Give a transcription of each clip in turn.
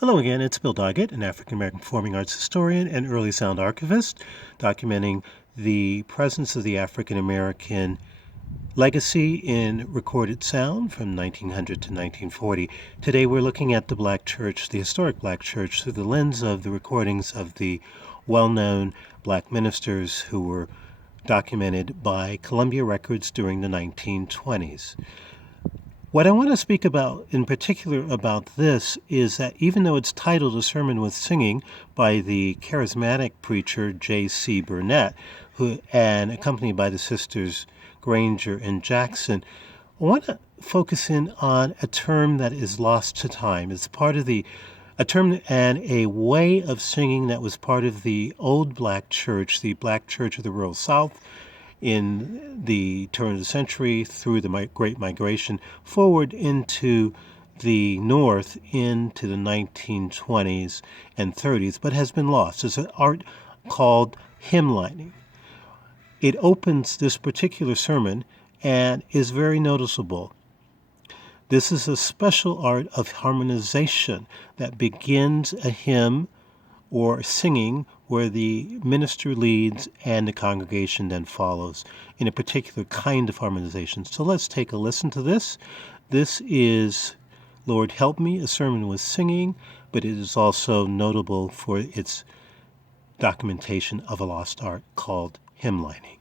Hello again, it's Bill Doggett, an African-American performing arts historian and early sound archivist, documenting the presence of the African-American legacy in recorded sound from 1900 to 1940. Today we're looking at the Black Church, the historic Black Church, through the lens of the recordings of the well-known Black ministers who were documented by Columbia Records during the 1920s. What I want to speak about in particular about this is that even though it's titled A Sermon with Singing by the charismatic preacher J C Burnett, and accompanied by the sisters Granger and Jackson, I want to focus in on a term that is lost to time. It's part of a term and a way of singing that was part of the old Black Church, the Black Church of the Rural South, in the turn of the century through the Great Migration forward into the North into the 1920s and 30s, but has been lost. It's an art called hymnlining. It opens this particular sermon and is very noticeable. This is a special art of harmonization that begins a hymn or singing where the minister leads and the congregation then follows in a particular kind of harmonization. So let's take a listen to this. This is Lord Help Me, a sermon with singing, but it is also notable for its documentation of a lost art called hymnlining.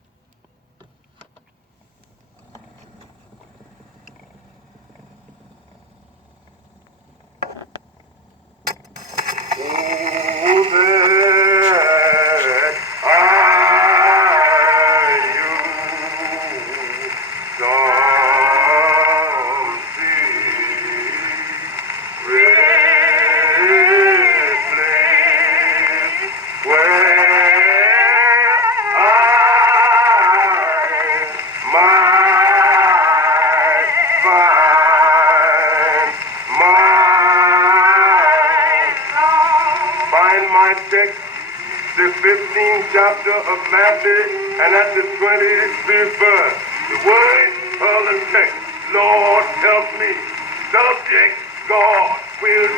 The 15th chapter of Matthew, and at the 25th verse. The words of the text, Lord help me. Subject, God will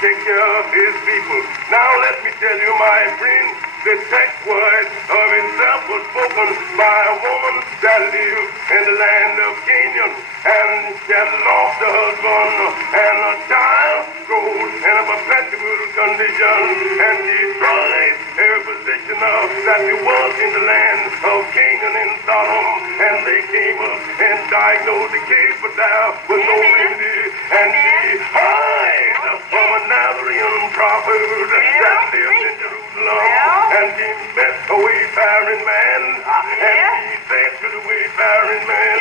take care of his people. Now let me tell you, my friend, the text word of itself was spoken by a woman that lived in the land of Canaan, and she had lost her husband, and a child goes in a perpetual condition, and she tried every position that she was in the land of Canaan in Sodom, and they came up and diagnosed the case, but there was no remedy, and she hired from a Nazarene prophet that lived in Jerusalem, and he met a wayfaring man, and he said to the wayfaring man,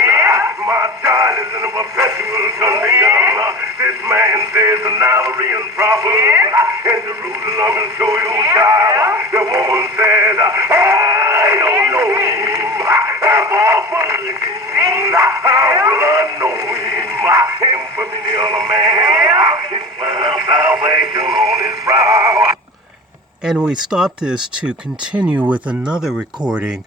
my child is in a perpetual condition. This man says, the Nazarene prophet in Jerusalem will show you child. The woman said, I don't know him. I'm awful looking. How will I know him? Him from any other man. He found salvation on his brow. And we stopped this to continue with another recording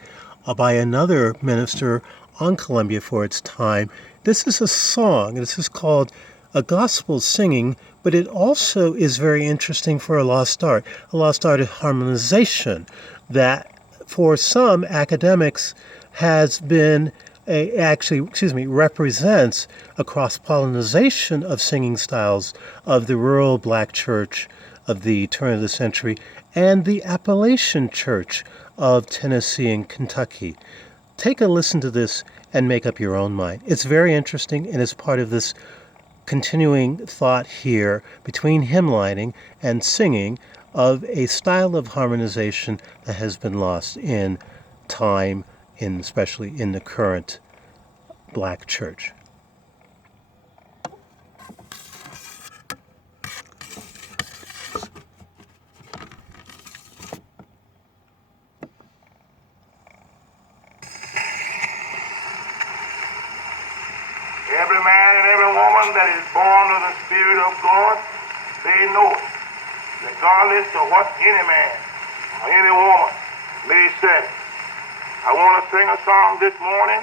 by another minister on Columbia for its time. This is a song. This is called a gospel singing, but it also is very interesting for a lost art of harmonization that for some academics has been represents a cross-pollination of singing styles of the rural Black church of the turn of the century and the Appalachian Church of Tennessee and Kentucky. Take a listen to this and make up your own mind. It's very interesting and is part of this continuing thought here between hymnlining and singing of a style of harmonization that has been lost in time, especially in the current Black church. Every man and every woman that is born of the Spirit of God, they know it, regardless of what any man or any woman may say. I want to sing a song this morning.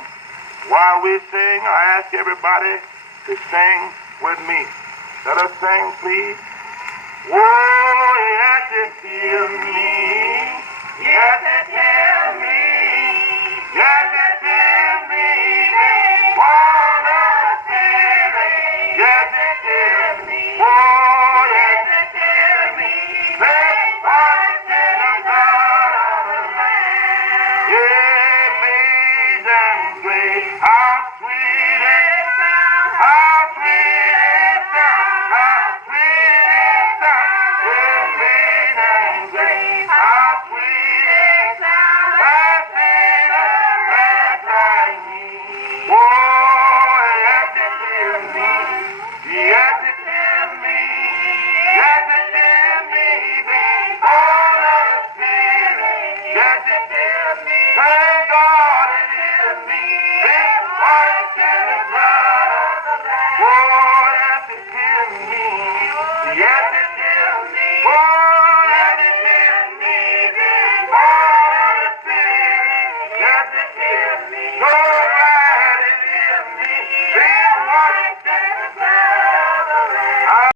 While we sing, I ask everybody to sing with me. Let us sing, please. let it fill me. Holy Spirit, let it fill me. So bright it fill me. Then what